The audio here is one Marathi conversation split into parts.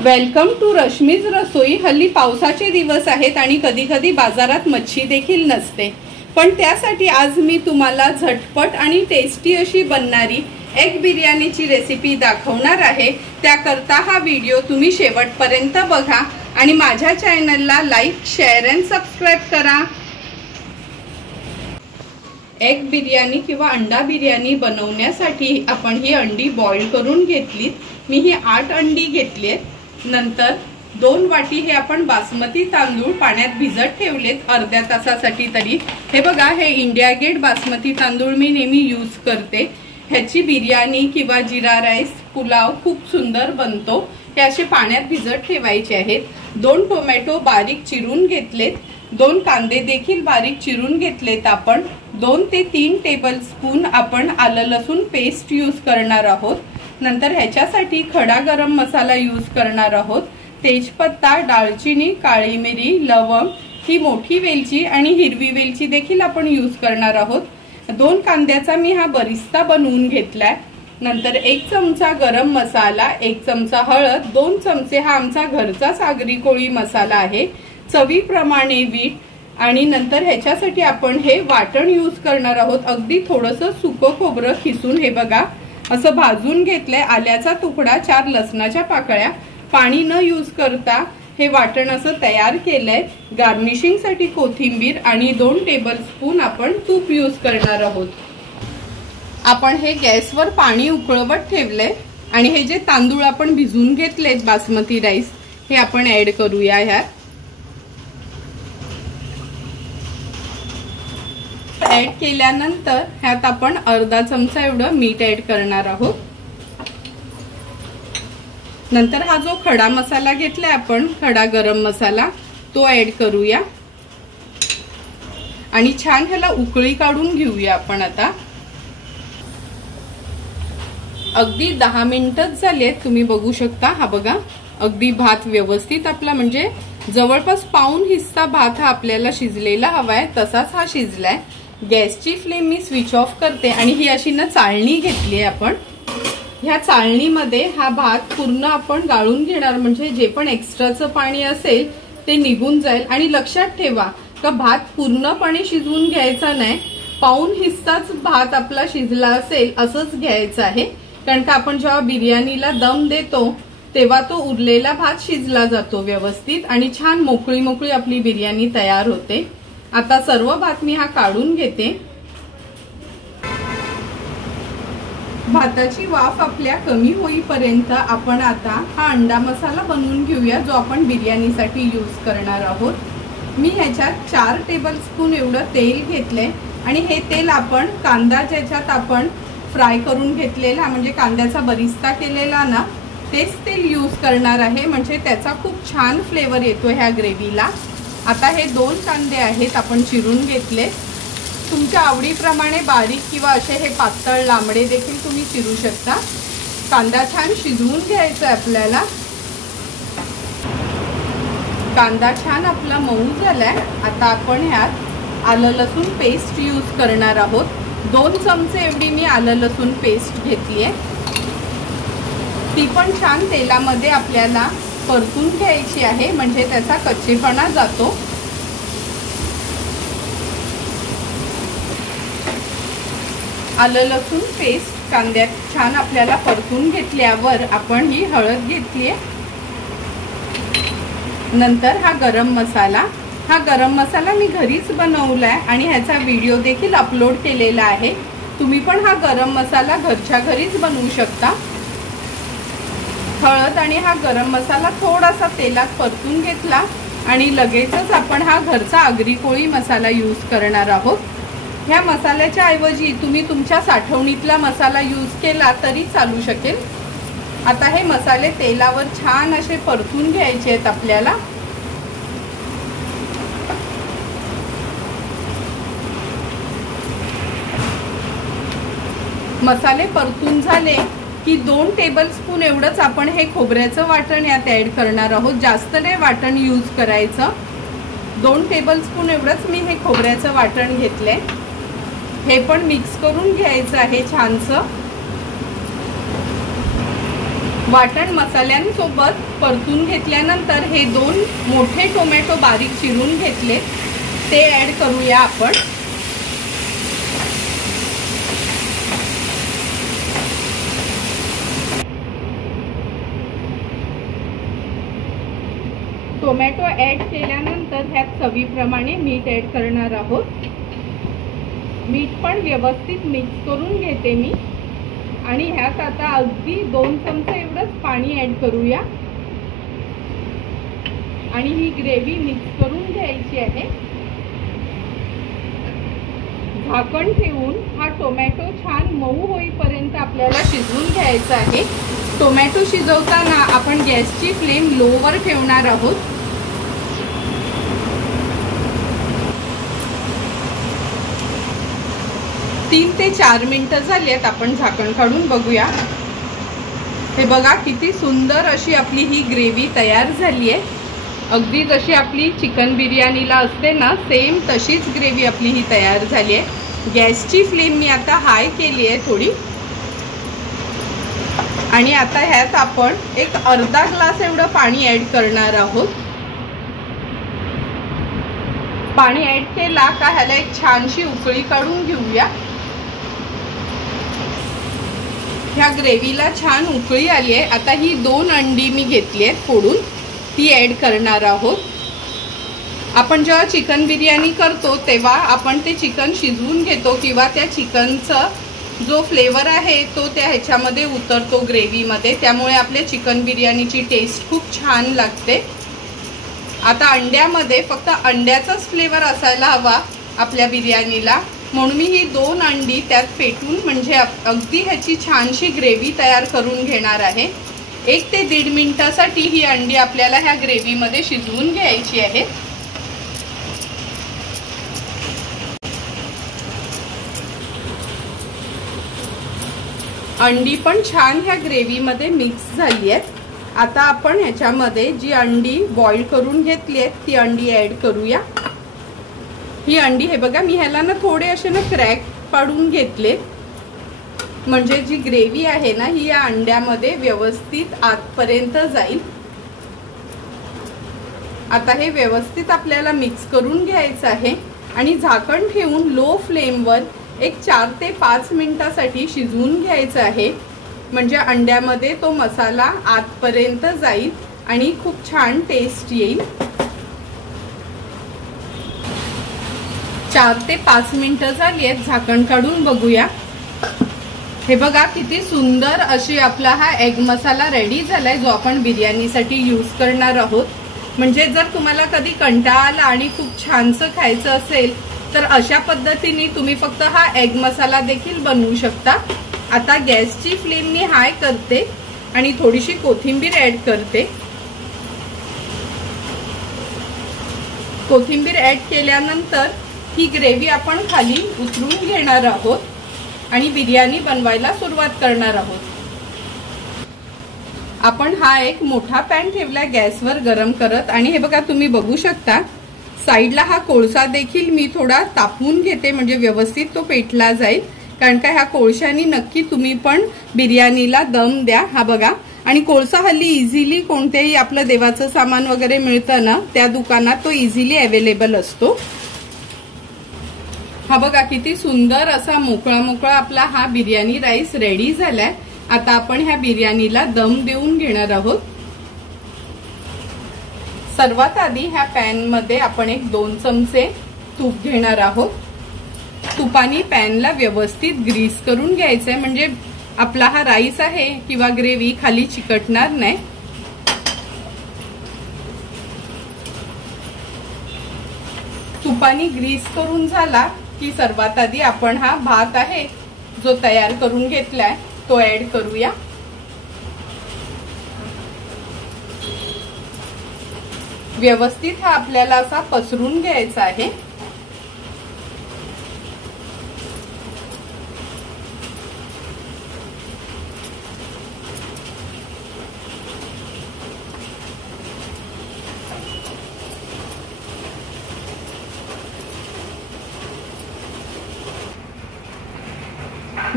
वेलकम टू रश्मीज रसोई। हल्ली पावसाचे दिवस आहेत आणि कधी कधी बाजारात मच्छी देखील नसते, पण त्यासाठी आज मी तुम्हाला झटपट आणि टेस्टी अशी बनणारी एग बिर्याणीची रेसिपी दाखवणार आहे। त्याकरता हा व्हिडिओ तुम्ही शेवटपर्यंत बघा आणि माझ्या चॅनलला लाईक, शेअर अँड सबस्क्राइब करा। एग बिर्याणी किंवा अंडा बिर्याणी बनवण्यासाठी आपण ही अंडी बॉईल करून घेतली। मी ही 8 अंडी घेतलीत। नंतर 2 वाटी हे आपण बासमती तांदूळ पाण्यात भिजत ठेवलेत अर्ध्या तासासाठी तरी। हे बघा, हे इंडिया गेट बासमती तांदूळ मी नेहमी यूज करते। ह्याची बिर्याणी किंवा जिरा राईस, पुलाव खूप सुंदर बनतो। हे असे पाण्यात भिजत ठेवायचे आहेत। 2 टोमॅटो बारीक चिरून घेतलेत। 2 कांदे देखील बारीक चिरून घेतलेत। आपण 2 ते 3 टेबलस्पून आपण आलं लसूण पेस्ट यूज करणार आहोत। नंतर ह्याच्यासाठी खडा गरम मसाला यूज करणार आहोत। तेजपत्ता, दालचिनी, काळी मिरी, लवंग, ही मोठी वेलची आणि हिरवी वेलची देखील आपण यूज करणार आहोत। 2 कांद्याचा मी हा बरिस्ता बनवून घेतलाय। नंतर 1 चमचा गरम मसाला, 1 चमचा हळद, 2 चमचे हा आमचा घरचा सागरी कोळी मसाला आहे, चवीप्रमाणे मीठ आणि नंतर ह्याच्यासाठी आपण हे वाटण यूज करणार आहोत। अगदी थोडंसं सुकं खोबरं खिसून हे बघा असं भाजून घेतलंय। आल्याचा तुकडा, 4 लसणाच्या पाकळ्या, पाणी न यूज करता हे वाटण असं तयार केलंय। गार्निशिंग साठी कोथिंबीर आणि 2 टेबलस्पून आपण तूप यूज करणार आहोत। आपण हे गॅसवर पाणी उकळवत ठेवलंय आणि हे जे तांदूळ आपण भिजवून घेतलेत बासमती राईस, हे आपण ऍड करूया। ह्यात ऍड केल्यानंतर ह्यात आपण अर्धा चमचा एवढं मीठ ऍड करणार आहोत। नंतर हा जो खडा मसाला घेतलाय आपण, खडा गरम मसाला, तो ऍड करूया आणि छान ह्याला उकळी काढून घेऊया आपण। आता अगदी 10 मिनिटच झालेत, तुम्ही बघू शकता। हा बघा, अगदी भात व्यवस्थित आपला म्हणजे जवळपास पाऊण हिस्सा भात हा आपल्याला शिजलेला हवाय, तसाच हा शिजलाय। गॅसची फ्लेम मी स्विच ऑफ करते आणि ही अशी ना चाळणी घेतली आहे आपण। ह्या चाळणीमध्ये हा भात पूर्ण आपण गाळून घेणार, म्हणजे जे पण एक्स्ट्राचं पाणी असेल ते निघून जाईल। आणि लक्षात ठेवा का भात पूर्णपणे शिजवून घ्यायचा नाही, पाऊण हिस्साच भात आपला शिजला असेल असंच घ्यायचं आहे। कारण का आपण जेव्हा बिर्याणीला दम देतो तेव्हा तो उरलेला भात शिजला जातो व्यवस्थित आणि छान मोकळी मोकळी आपली बिर्याणी तयार होते। आता सर्व भात मी हा काढून घेते। भाताची वाफ आपल्या कमी होईपर्यंत आपण आता हा अंडा मसाला बनवून घेऊया, जो आपण बिर्याणीसाठी यूज करणार आहोत। मी ह्याच्यात 4 टेबलस्पून एवढं तेल घेतलंय आणि हे तेल आपण कांदा ज्याच्यात आपण फ्राय करून घेतलेला, म्हणजे कांद्याचा बरिस्ता केलेला ना, तेच तेल यूज करणार आहे, म्हणजे त्याचा खूप छान फ्लेवर येतो ह्या ग्रेव्हीला। आता हे 2 कांदे आहेत आपण चिरून घेतले। तुमच्या आवडीप्रमाणे बारीक किंवा असे हे पातळ लांबडे देखील तुम्ही चिरू शकता। कांदा छान शिजवून घ्यायचा आहे आपल्याला। कांदा छान आपला मऊ झालाय। आता आपण ह्यात आलं लसूण पेस्ट यूज करणार आहोत। 2 चमचे एवढी मी आलं लसूण पेस्ट घेतली आहे। ती पण छान तेलामध्ये आपल्याला परतून घ्यायची आहे, म्हणजे त्याचा कच्चेपणा जातो। आलं लसूण पेस्ट कांद्यात छान आपल्याला परतून घेतल्यावर आपण ही हळद घेतलीये। नंतर हा गरम मसाला, हा गरम मसाला मी घरीच बनवलाय आणि ह्याचा व्हिडिओ देखील अपलोड केलेला आहे। तुम्ही पण हा गरम मसाला घरच्या घरीच बनवू शकता। हळद आणि हा गरम मसाला थोडासा तेलात परतून घेतला आणि लगेचच आपण हा घरचा आगरी कोळी मसाला यूज करणार आहोत। ह्या मसाल्याच्या ऐवजी तुम्ही तुमच्या साठवणीतला मसाला यूज केला तरी चालू शकेल। आता हे मसाले तेलावर छान असे परतून घ्यायचे आहेत आपल्याला। मसाले परतून झाले की 2 टेबलस्पून एवढंच आपण हे खोबऱ्याचं वाटण यात ऍड करणार आहोत। जास्त नाही वाटण यूज करायचं। 2 टेबलस्पून एवढंच मी हे खोबऱ्याचं वाटण घेतलंय। हे पण मिक्स करून घ्यायचं आहे छानसं। वाटण मसाल्यांसोबत परतून घेतल्यानंतर हे 2 मोठे टोमॅटो बारीक चिरून घेतले ते ऍड करूया आपण। टोमॅटो ऍड केल्यानंतर ह्यात चवीप्रमाणे मीठ ऍड करणार आहोत। मीठ पण व्यवस्थित मिक्स करून घेते मी आणि ह्यात आता अगदी 2 चमचे एवढंच पाणी ऍड करूया आणि ही ग्रेव्ही मिक्स करून घ्यायची आहे। झाकण ठेवून हा टोमॅटो छान मऊ होईपर्यंत आपल्याला शिजवून घ्यायचा आहे। टोमॅटो शिजवताना आपण गॅसची फ्लेम लोवर ठेवणार आहोत। तीन ते 4 मिनिटं झाली आहेत, आपण झाकण काढून बघूया। हे बघा किती सुंदर अशी आपली ही ग्रेव्ही तयार झाली आहे। अगदी जशी आपली चिकन बिर्याणीला असते ना, सेम तशीच ग्रेव्ही आपली ही तयार झाली आहे। गॅसची फ्लेम मी आता हाय केली आहे थोडी आणि आता ह्यात आपण एक अर्धा ग्लास एवढं पाणी ऍड करणार आहोत। पाणी ऍड केला का ह्याला एक छानशी उकळी काढून घेऊया। ह्या ग्रेव्हीला छान उकळी आली आहे। आता ही 2 अंडी मी घेतली आहेत फोडून, ती ऍड करणार आहोत। आपण जेव्हा चिकन बिर्याणी करतो तेव्हा आपण ते चिकन शिजवून घेतो किंवा त्या चिकनचा जो फ्लेवर आहे तो त्या ह्याच्यामध्ये उतरतो ग्रेव्हीमध्ये, त्यामुळे आपल्या चिकन बिर्याणीची टेस्ट खूप छान लागते। आता अंड्यामध्ये फक्त अंड्याचाच फ्लेवर असायला हवा आपल्या बिर्याणीला, म्हणून मी ही 2 अंडी त्यात फेटून म्हणजे अगदी ह्याची छानशी ग्रेव्ही तयार करून घेणार आहे। 1 ते 1.5 मिनिटासाठी ही अंडी आपल्याला ह्या ग्रेव्हीमध्ये शिजवून घ्यायची आहे। अंडी पण छान ह्या ग्रेव्हीमध्ये मिक्स झाली आहेत। आता आपण ह्याच्यामध्ये जी अंडी बॉईल करून घेतली आहेत ती अंडी ऍड करूया। ही अंडी हे बघा, मी ह्याला ना थोडे असे ना क्रॅक पाडून घेतले म्हणजे जी ग्रेव्ही आहे ना ही या अंड्यामध्ये व्यवस्थित आतपर्यंत जाईल। आता हे व्यवस्थित आपल्याला मिक्स करून घ्यायचं आहे आणि झाकण ठेवून लो फ्लेमवर एक 4 ते 5 मिनिटासाठी शिजवून घ्यायचं आहे, म्हणजे अंड्यामध्ये तो मसाला आतपर्यंत जाईल आणि खूप छान टेस्ट येईल। 4 ते 5 मिनिटं झाली आहेत, झाकण काढून बघूया। हे बघा किती सुंदर अशी आपला हा एग मसाला रेडी झालाय जो आपण बिर्याणीसाठी यूज करणार आहोत। म्हणजे जर तुम्हाला कधी कंटाळा आला आणि खूप छानसं खायचं असेल तर अशा पद्धतीने तुम्ही फक्त हा एग मसाला देखील बनवू शकता। आता गॅसची फ्लेम मी हाय करते आणि थोडीशी कोथिंबीर ऍड करते। कोथिंबीर ऍड केल्यानंतर ही ग्रेव्ही आपण खाली उतरून घेणार आहोत आणि बिर्याणी बनवायला सुरुवात करणार आहोत। आपण हा एक मोठा पॅन ठेवला गॅसवर गरम करत आणि हे बघा तुम्ही बघू शकता साईडला हा कोळसा देखील मी थोडा तापवून घेते म्हणजे व्यवस्थित तो पेटला जाईल, कारण का ह्या कोळशानी नक्की तुम्ही पण बिर्याणीला दम द्या। हा बघा, आणि कोळसा हल्ली इझिली कोणतेही आपलं देवाचं सामान वगैरे मिळतं ना त्या दुकानात तो इझिली अवेलेबल असतो। हा बघा किती सुंदर असा मोकळा मोकळा आपला हा बिर्याणी राईस रेडी झालाय। आता आपण ह्या बिर्याणीला दम देऊन घेणार आहोत। सर्वात आधी ह्या पॅन मध्ये आपण एक 2 चमचे तूप घेणार आहोत। तुपानी पॅनला व्यवस्थित ग्रीस करून घ्यायचंय म्हणजे आपला हा राईस आहे किंवा ग्रेव्ही खाली चिकटणार नाही। तुपानी ग्रीस करून झाला की सर्वात आधी आपण हा भात आहे जो तयार करून घेतलाय तो ऍड करूया। व्यवस्थित हा आपल्याला असा पसरून घ्यायचा आहे।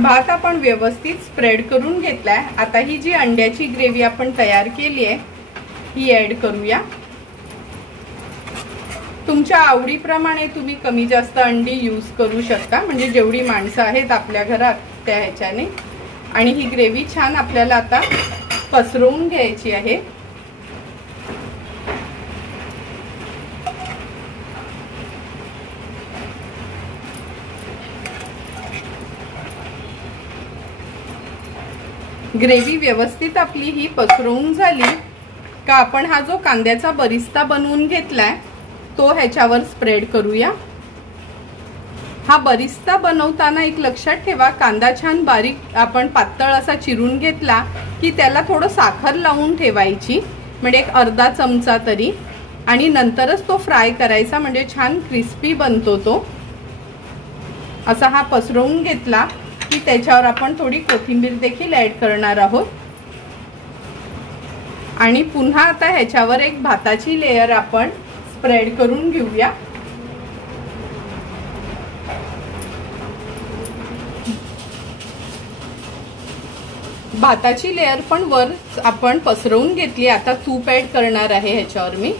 भात आपण व्यवस्थित स्प्रेड करून घेतलाय। आता ही जी अंड्याची ग्रेव्ही आपण तयार केली आहे ही ऍड करूया। तुमच्या आवडीप्रमाणे तुम्ही कमी जास्त अंडी यूज करू शकता, म्हणजे जेवढी माणसं आहेत आपल्या घरात त्या ह्याच्याने। आणि ही ग्रेव्ही छान आपल्याला आता पसरवून घ्यायची आहे। ग्रेव्ही व्यवस्थित आपली ही पसरवून झाली का आपण हा जो कांद्याचा बरिस्ता बनवून घेतलाय तो ह्याच्यावर स्प्रेड करूया। हा बरिस्ता बनवताना एक लक्षात ठेवा, कांदा छान बारीक आपण पातळ असा चिरून घेतला की त्याला थोडं साखर लावून ठेवायची, म्हणजे एक अर्धा चमचा तरी, आणि नंतरच तो फ्राय करायचा, म्हणजे छान क्रिस्पी बनतो तो। असा हा पसरवून घेतला की त्याच्यावर आपण थोडी कोथिंबीर देखील ऍड करणार आहोत। आणि पुन्हा आता ह्याच्यावर एक भाताची लेयर आपण स्प्रेड करून घेऊया। भाताची लेयर पण वर आपण पसरवून घेतली। आता तूप ऍड करणार आहे ह्याच्यावर मी।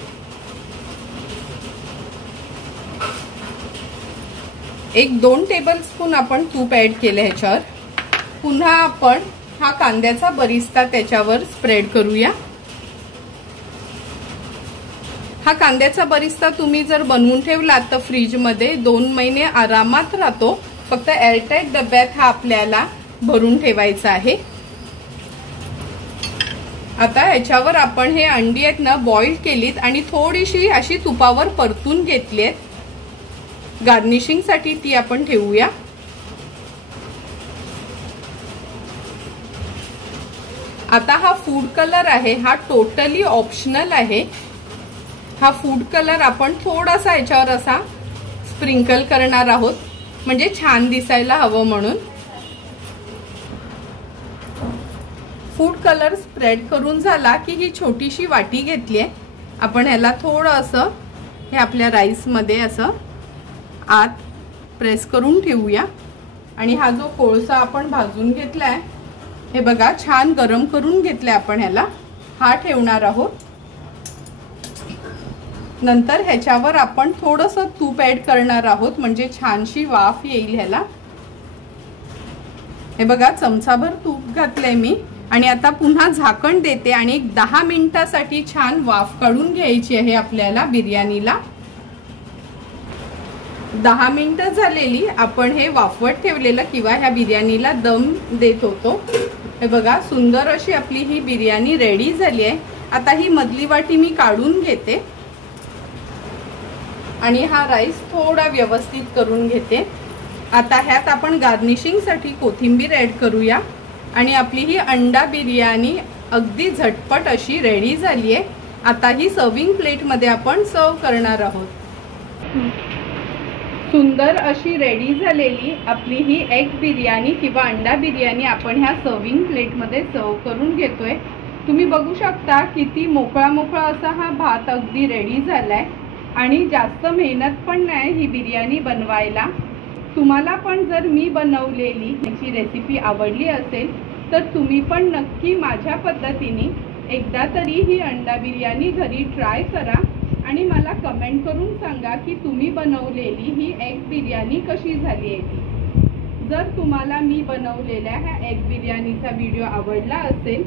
एक 2 टेबलस्पून आपण तूप ऍड केले ह्याच्यावर। पुन्हा आपण हा कांद्याचा बरिस्ता त्याच्यावर स्प्रेड करूया। हा कांद्याचा बरिस्ता तुम्ही जर बनवून ठेवलात तर फ्रीज मध्ये 2 महिने आरामात राहतो। फक्त एअरटाईट डब्यात हा आपल्याला भरून ठेवायचा आहे। आता ह्याच्यावर आपण हे अंडी आहेत ना बॉईल केलीत आणि थोडीशी अशी तुपावर परतून घेतलीत, गार्निशिंग साठी ती आपण ठेवूया। आता हा फूड कलर आहे, हा टोटली ऑप्शनल आहे। हा फूड कलर आपण थोडासा ह्याच्यावर असा स्प्रिंकल करणार आहोत, म्हणजे छान दिसायला हवं म्हणून। फूड कलर स्प्रेड करून झाला की ही छोटीशी वाटी घेतली आहे आपण, ह्याला थोडं असं हे आपल्या राईस मध्ये असं आत प्रेस करून ठेवूया। आणि हा जो कोळसा आपण भाजून घेतलाय हे बघा छान गरम करून घेतलाय आपण, ह्याला हा ठेवणार आहोत। नंतर ह्याच्यावर आपण थोडंसं तूप ऍड करणार आहोत, म्हणजे छानशी वाफ येईल ह्याला। हे बघा चमचाभर तूप घातलंय मी आणि आता पुन्हा झाकण देते आणि एक 10 मिनिटासाठी छान वाफ काढून घ्यायची आहे आपल्याला बिर्याणीला। 10 मिनिटं झालेली आपण हे वाफवत ठेवलेलं किंवा ह्या बिर्याणीला दम देत होतो। हे बघा सुंदर अशी आपली ही बिर्याणी रेडी झाली आहे। आता ही मधली वाटी मी काढून घेते आणि हा राईस थोडा व्यवस्थित करून घेते। आता ह्यात आपण गार्निशिंग साठी कोथिंबीर ऍड करूया आणि आपली ही अंडा बिर्याणी अगदी झटपट अशी रेडी झाली आहे। आता ही सर्विंग प्लेट मध्ये आपण सर्व करणार आहोत। सुंदर अशी रेडी झालेली आपली ही एग बिर्याणी किंवा अंडा बिर्याणी आपण ह्या सर्विंग प्लेट मध्ये सर्व करून घेतोय। तुम्ही बघू शकता किती मोकळा मोकळा असा हा भात अगदी रेडी झालाय आणि जास्त मेहनत पण नाही ही बिर्याणी बनवायला। तुम्हाला पण जर मी बनवलेली याची रेसिपी आवडली असेल तर तुम्ही पण नक्की माझ्या पद्धतीने एकदा तरी ही अंडा बिर्याणी घरी ट्राय करा आणि मला कमेंट करून सांगा की तुम्ही बनवलेली ही एग बिर्याणी कशी झाली आहे। जर तुम्हाला मी बनवलेल्या ह्या एग बिर्याणीचा व्हिडिओ आवडला असेल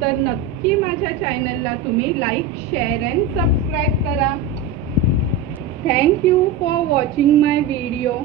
तर नक्की माझ्या चॅनलला तुम्ही लाईक, शेअर अँड सबस्क्राईब करा। Thank you for watching my video.